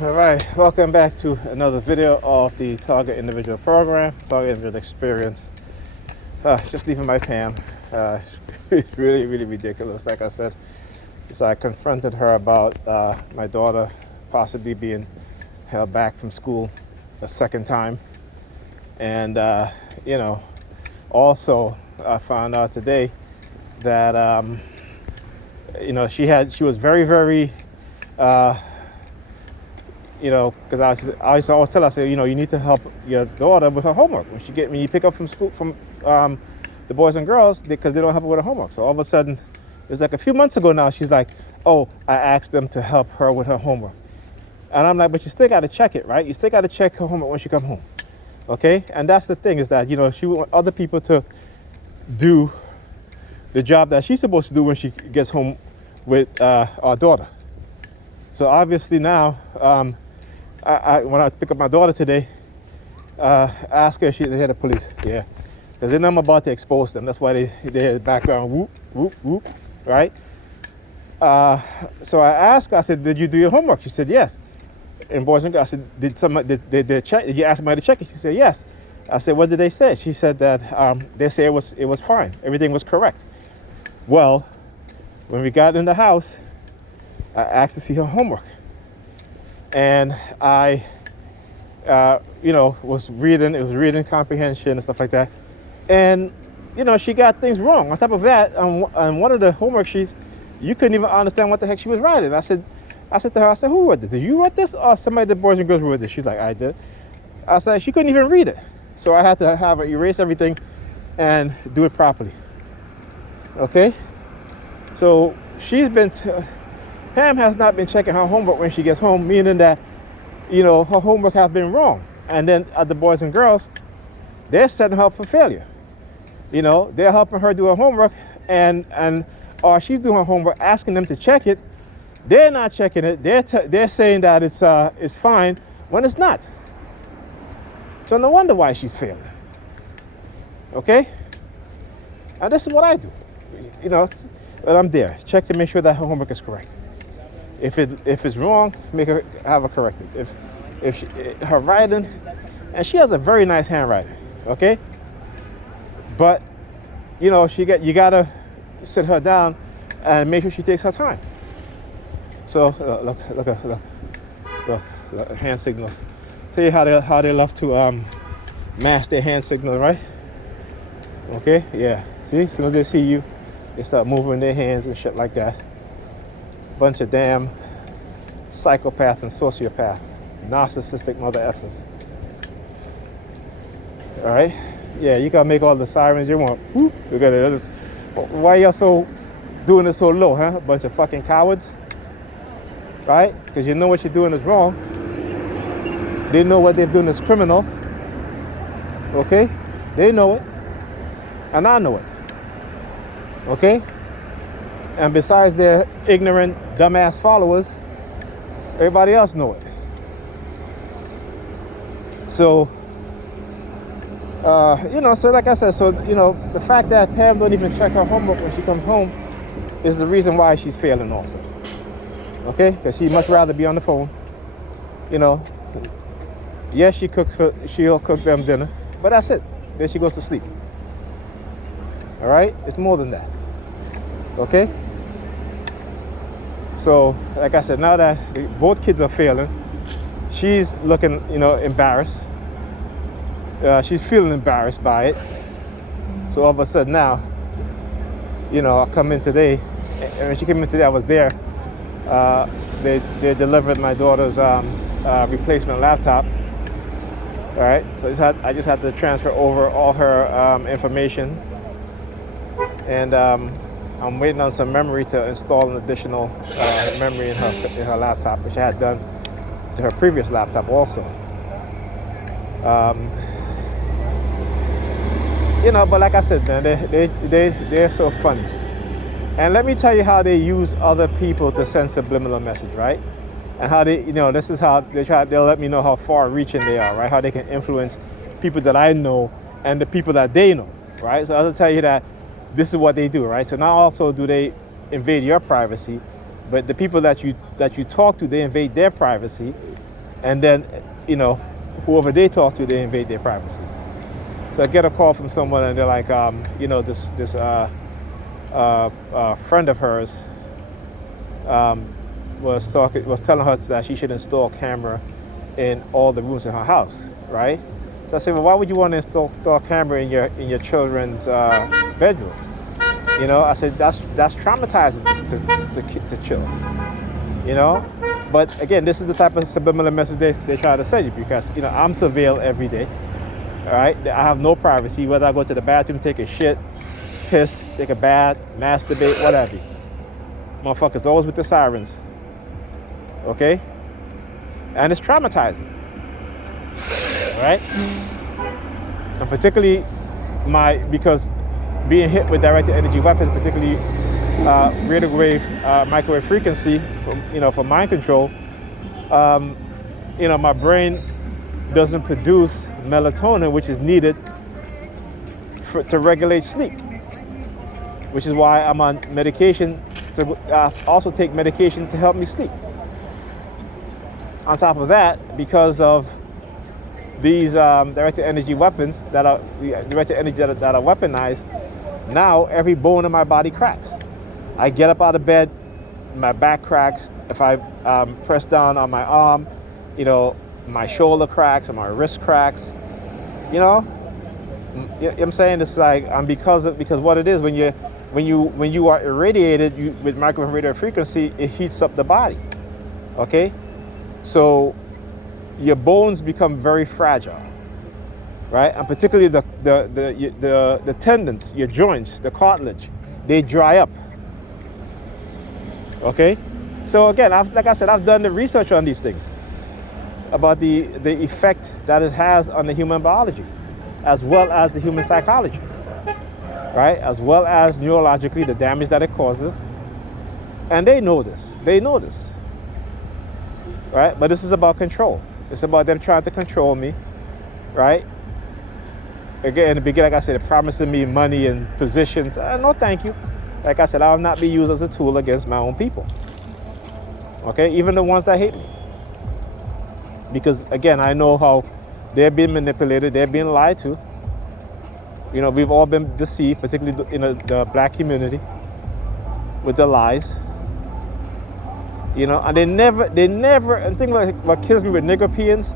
All right, welcome back to another video of the Target Individual Program, Target Individual Experience. Just leaving my Pam. It's really ridiculous. Like I said, so I confronted her about my daughter possibly being held back from school a second time. And, also I found out today that, she was very, because I used to always tell her, I said, you need to help your daughter with her homework when you pick up from school from the boys and girls because they don't help her with her homework. So all of a sudden, it was like a few months ago now. She's like, "Oh, I asked them to help her with her homework," and I'm like, "But you still got to check it, right? You still got to check her homework when she come home, okay?" And that's the thing is that she want other people to do the job that she's supposed to do when she gets home with our daughter. So obviously now. When I pick up my daughter today, ask her if they had the police. Yeah, because they know I'm about to expose them. That's why they had the background whoop, right? So I asked her, I said, "Did you do your homework?" She said, "Yes." And boys and girls, I said, "Did you ask somebody to check it?" She said, "Yes." I said, "What did they say?" She said that they said it was fine. Everything was correct. Well, when we got in the house, I asked to see her homework. And I, was reading. It was reading comprehension and stuff like that. And, she got things wrong. On top of that, on one of the homework sheets, you couldn't even understand what the heck she was writing. I said to her, "Who wrote this? Did you write this, or somebody, the boys and girls wrote this?" She's like, "I did." I said she couldn't even read it, so I had to have her erase everything and do it properly. Okay. So Pam has not been checking her homework when she gets home, meaning that, her homework has been wrong. And then the boys and girls, they're setting her up for failure. They're helping her do her homework, or she's doing her homework, asking them to check it. They're not checking it. They're saying that it's fine when it's not. So no wonder why she's failing. Okay? And this is what I do. But I'm there. Check to make sure that her homework is correct. If it's wrong, have her corrected. If her writing, and she has a very nice handwriting, okay. But you gotta sit her down and make sure she takes her time. So look, hand signals. Tell you how they love to mask their hand signals, right? Okay, yeah. See, as soon as they see you, they start moving their hands and shit like that. Bunch of damn psychopath and sociopath, narcissistic mother effers. All right, yeah, you gotta make all the sirens you want. Whoop, look at it. Why y'all doing it so low, huh? A bunch of fucking cowards, right? Because you know what you're doing is wrong. They know what they're doing is criminal. Okay, they know it, and I know it. Okay. And besides their ignorant, dumbass followers, everybody else know it. So, so like I said, the fact that Pam don't even check her homework when she comes home is the reason why she's failing also. Okay? Because she'd much rather be on the phone. Yes, she'll cook them dinner, but that's it. Then she goes to sleep. All right? It's more than that. Okay? So, like I said, now that both kids are failing, she's looking, embarrassed. She's feeling embarrassed by it. So all of a sudden now, I come in today, and when she came in today, I was there. They delivered my daughter's replacement laptop. All right, so I just had to transfer over all her information, and I'm waiting on some memory to install an additional memory in her laptop, which I had done to her previous laptop also. But like I said, man, they're so funny. And let me tell you how they use other people to send subliminal message, right? And how this is how they'll let me know how far-reaching they are, right? How they can influence people that I know and the people that they know, right? So I'll tell you that this is what they do, right? So not also do they invade your privacy, but the people that you talk to, they invade their privacy, and then, you know, whoever they talk to, they invade their privacy. So I get a call from someone, and they're like, you know, this friend of hers was telling her that she should install a camera in all the rooms in her house, right? So I said, well, why would you want to install a camera in your children's bedroom? You know, I said that's traumatizing to children. You know, but again, this is the type of subliminal message they try to send you, because, you know, I'm surveilled every day. All right, I have no privacy, whether I go to the bathroom, take a shit, piss, take a bath, masturbate, whatever. Motherfuckers always with the sirens. Okay? And it's traumatizing. Right? And particularly because being hit with directed energy weapons, particularly radio wave, microwave frequency, for mind control, you know, my brain doesn't produce melatonin, which is needed to regulate sleep, which is why I'm on medication to also take medication to help me sleep. On top of that, because of these directed energy weapons that are weaponized, now every bone in my body cracks. I get up out of bed, my back cracks. If I press down on my arm, you know, my shoulder cracks and my wrist cracks. You know what I'm saying? It's like because what it is, when you are irradiated with microwave radio frequency, it heats up the body. Okay, so your bones become very fragile, right? And particularly the tendons, your joints, the cartilage, they dry up. Okay, so again, like I said, I've done the research on these things about the effect that it has on the human biology, as well as the human psychology, right? As well as neurologically, the damage that it causes. And they know this. Right? But this is about control. It's about them trying to control me, right? Again, in the beginning, like I said, promising me money and positions. No, thank you. Like I said, I will not be used as a tool against my own people. Okay? Even the ones that hate me. Because, again, I know how they're being manipulated, they're being lied to. You know, we've all been deceived, particularly in the black community, with the lies. You know, and they never, and think about what kills me with Negropeans,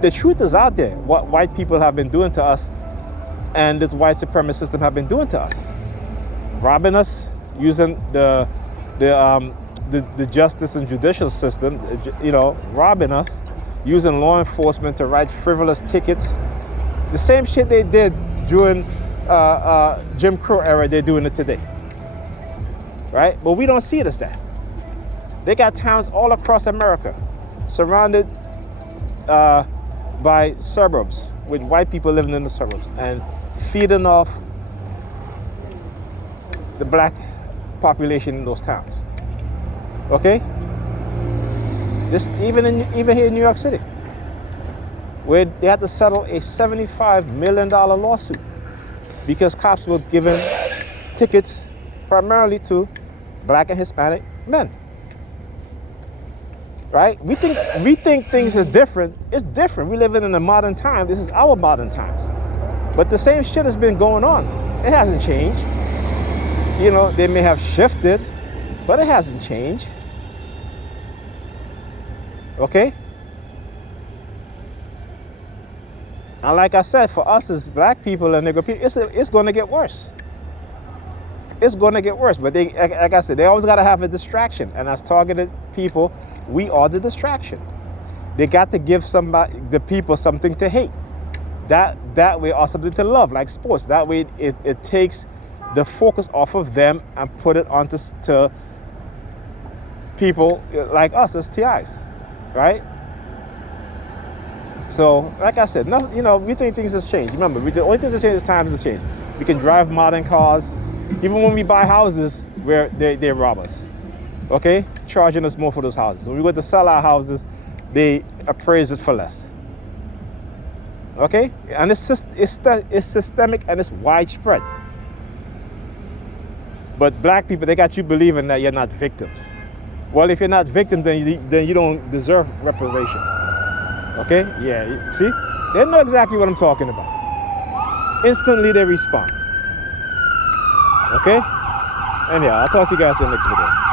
the truth is out there, what white people have been doing to us, and this white supremacist system have been doing to us. Robbing us, using the justice and judicial system, you know, robbing us, using law enforcement to write frivolous tickets. The same shit they did during Jim Crow era, they're doing it today. Right? But we don't see it as that. They got towns all across America surrounded by suburbs with white people living in the suburbs and feeding off the black population in those towns. Okay? This even here in New York City, where they had to settle a $75 million lawsuit because cops were giving tickets primarily to black and Hispanic men. Right? We think things are different. It's different. We live in a modern time. This is our modern times. But the same shit has been going on. It hasn't changed. You know, they may have shifted, but it hasn't changed. Okay? And like I said, for us as black people and Negro people, it's going to get worse. It's going to get worse. But they, like I said, they always got to have a distraction. And as targeted people, we are the distraction. They got to give the people something to hate. That way, or something to love, like sports. That way, it takes the focus off of them and put it onto people like us as TIs, right? So, like I said, nothing, you know, we think things have changed. Remember, the only things that change is times have changed. We can drive modern cars. Even when we buy houses, where they rob us, okay? Charging us more for those houses. When we go to sell our houses, they appraise it for less. Okay? And it's systemic and it's widespread. But black people, they got you believing that you're not victims. Well, if you're not victims, then you don't deserve reparation. Okay? Yeah, see? They know exactly what I'm talking about. Instantly they respond. Okay? And yeah, I'll talk to you guys in the next video.